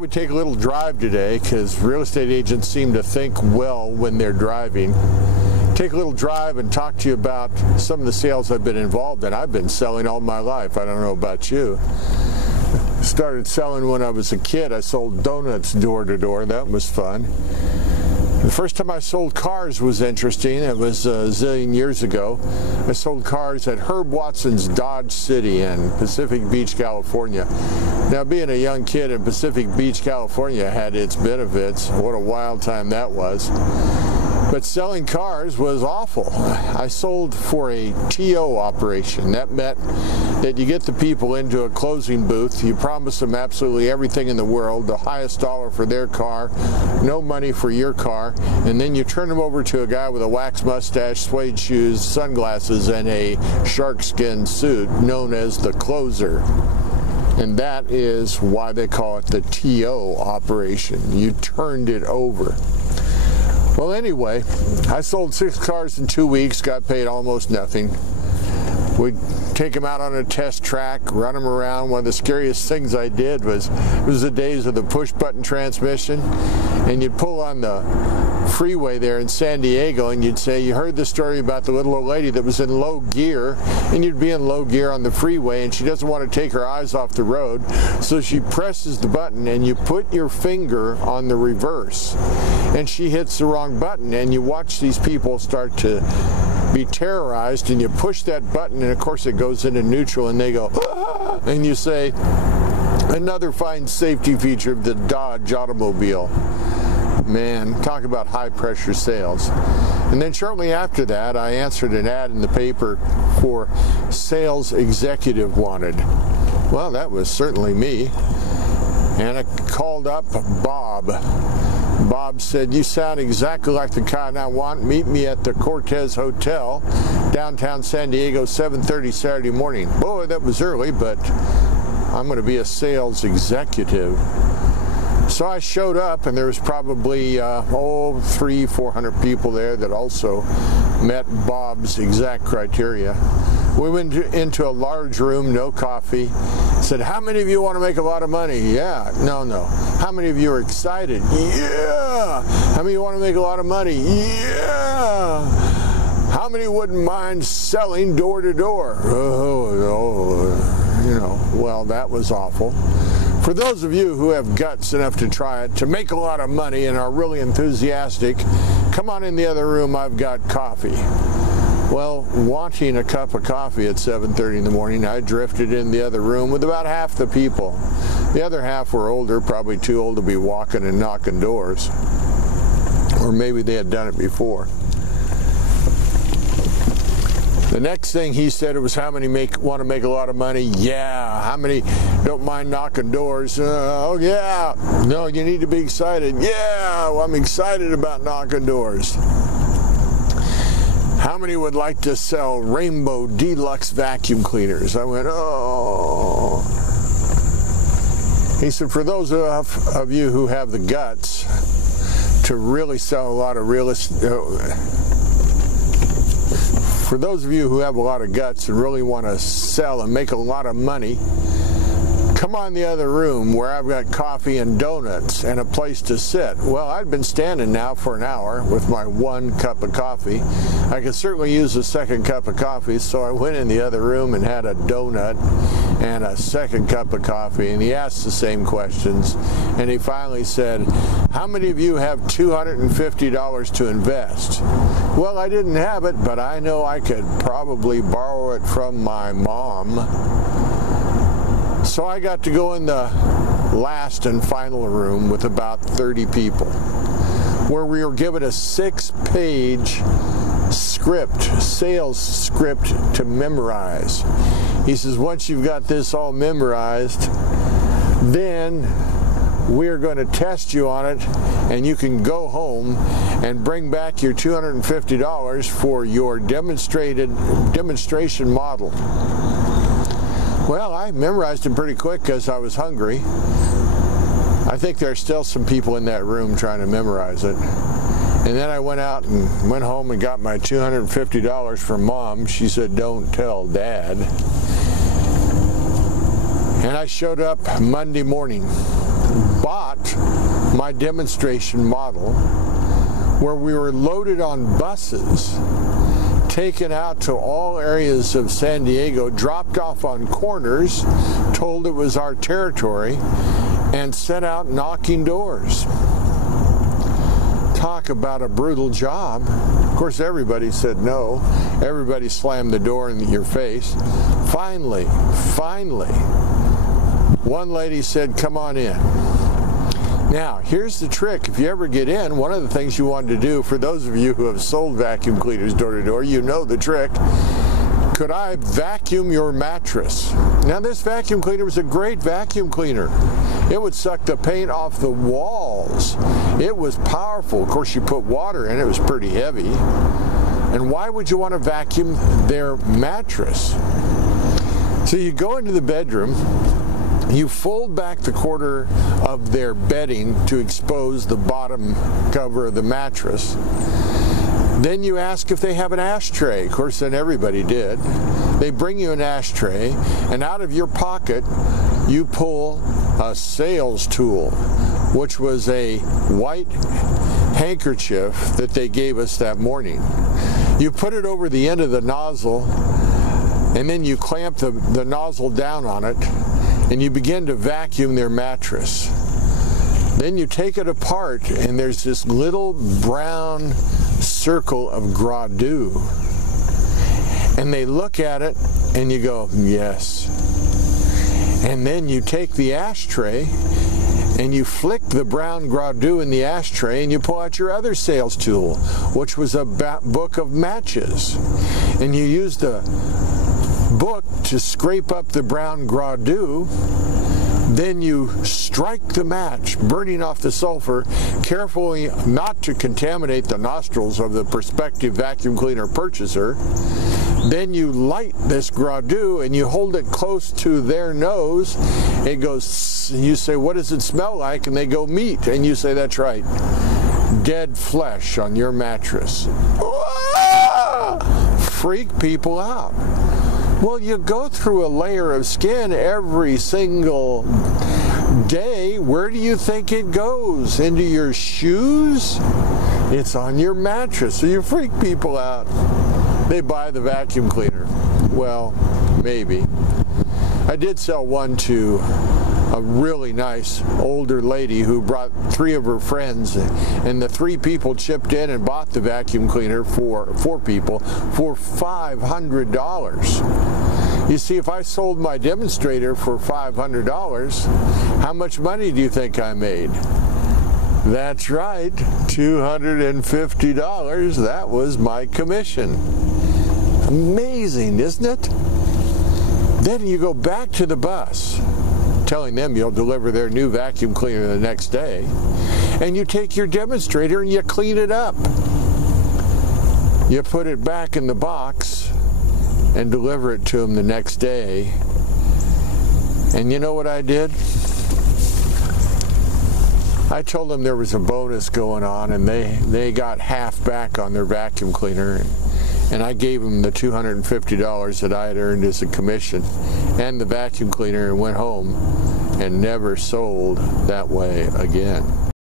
We take a little drive today because real estate agents seem to think well when they're driving. Take a little drive and talk to you about some of the sales I've been involved in. I've been selling all my life. I don't know about you. Started selling when I was a kid. I sold donuts door to door. That was fun. The first time I sold cars was interesting. It was a zillion years ago. I sold cars at Herb Watson's Dodge City in Pacific Beach, California. Now, being a young kid in Pacific Beach, California had its benefits. What a wild time that was. But selling cars was awful. I sold for a TO operation. That meant that you get the people into a closing booth, you promise them absolutely everything in the world, the highest dollar for their car, no money for your car, and then you turn them over to a guy with a wax mustache, suede shoes, sunglasses, and a sharkskin suit known as the closer. And that is why they call it the TO operation. You turned it over. Well, anyway, I sold 6 cars in 2 weeks, got paid almost nothing. We'd take them out on a test track, run them around. One of the scariest things I did was the days of the push-button transmission, and you'd pull on the freeway there in San Diego, and you'd say, you heard the story about the little old lady that was in low gear, and you'd be in low gear on the freeway, and she doesn't want to take her eyes off the road, so she presses the button, and you put your finger on the reverse, and she hits the wrong button, and you watch these people start to be terrorized, and you push that button, and of course it goes into neutral, and they go, ah! And you say, another fine safety feature of the Dodge automobile. Man, talk about high pressure sales. And then shortly after that, I answered an ad in the paper for sales executive wanted. Well, that was certainly me. And I called up Bob. Bob said, you sound exactly like the kind I want. Meet me at the Cortez Hotel, downtown San Diego, 7:30 Saturday morning. Boy, that was early, but I'm going to be a sales executive. So I showed up, and there was probably 300-400 people there that also met Bob's exact criteria. We went into a large room, no coffee. Said, how many of you want to make a lot of money? Yeah. No. How many of you are excited? Yeah. How many want to make a lot of money? Yeah. How many wouldn't mind selling door to door? Well, that was awful. For those of you who have guts enough to try it, to make a lot of money and are really enthusiastic, come on in the other room, I've got coffee. Well, wanting a cup of coffee at 7:30 in the morning, I drifted in the other room with about half the people. The other half were older, probably too old to be walking and knocking doors. Or maybe they had done it before. The next thing he said was, how many want to make a lot of money? Yeah. How many don't mind knocking doors? Oh, yeah. No, you need to be excited. Yeah, well, I'm excited about knocking doors. How many would like to sell Rainbow Deluxe vacuum cleaners? I went, oh. He said, for those of you who have the guts to really sell a lot of real estate, for those of you who have a lot of guts and really want to sell and make a lot of money, come on the other room where I've got coffee and donuts and a place to sit. Well, I'd been standing now for an hour with my 1 cup of coffee. I could certainly use a second cup of coffee, so I went in the other room and had a donut and a second cup of coffee, and he asked the same questions, and he finally said, how many of you have $250 to invest? Well, I didn't have it, but I know I could probably borrow it from my mom. So I got to go in the last and final room with about 30 people, where we were given a 6-page script, sales script to memorize. He says, once you've got this all memorized, then we're going to test you on it, and you can go home and bring back your $250 for your demonstration model. Well, I memorized it pretty quick because I was hungry. I think there's still some people in that room trying to memorize it. And then I went out and went home and got my $250 from Mom. She said, don't tell Dad. And I showed up Monday morning. bought my demonstration model, where we were loaded on buses, taken out to all areas of San Diego, dropped off on corners, told it was our territory, and sent out knocking doors. Talk about a brutal job. Of course, everybody said no. Everybody slammed the door in your face. Finally, one lady said, "Come on in." Now, here's the trick. If you ever get in, one of the things you want to do, for those of you who have sold vacuum cleaners door to door, you know the trick. Could I vacuum your mattress? Now, this vacuum cleaner was a great vacuum cleaner. It would suck the paint off the walls. It was powerful. Of course, you put water in it. It was pretty heavy. And why would you want to vacuum their mattress? So you go into the bedroom, you fold back the corner of their bedding to expose the bottom cover of the mattress. Then you ask if they have an ashtray. Of course, then everybody did. They bring you an ashtray, and out of your pocket, you pull a sales tool, which was a white handkerchief that they gave us that morning. You put it over the end of the nozzle, and then you clamp the nozzle down on it, and you begin to vacuum their mattress. Then you take it apart, and there's this little brown circle of gras doux. And they look at it, and you go, yes. And then you take the ashtray, and you flick the brown gras doux in the ashtray, and you pull out your other sales tool, which was a book of matches. And you use the book to scrape up the brown gras doux. Then you strike the match, burning off the sulfur, carefully not to contaminate the nostrils of the prospective vacuum cleaner purchaser. Then you light this gras doux and you hold it close to their nose. It goes, and you say, "What does it smell like?" And they go, "Meat." And you say, "That's right. Dead flesh on your mattress." Freak people out. Well, you go through a layer of skin every single day. Where do you think it goes? Into your shoes? It's on your mattress. So you freak people out. They buy the vacuum cleaner. Well, maybe. I did sell one to a really nice older lady who brought 3 of her friends, and the 3 people chipped in and bought the vacuum cleaner for 4 people for $500. You see, if I sold my demonstrator for $500, how much money do you think I made? That's right, $250. That was my commission. Amazing, isn't it? Then you go back to the bus, telling them you'll deliver their new vacuum cleaner the next day, and you take your demonstrator and you clean it up. You put it back in the box and deliver it to them the next day. And you know what I did? I told them there was a bonus going on, and they got half back on their vacuum cleaner, and I gave them the $250 that I had earned as a commission and the vacuum cleaner, and went home and never sold that way again.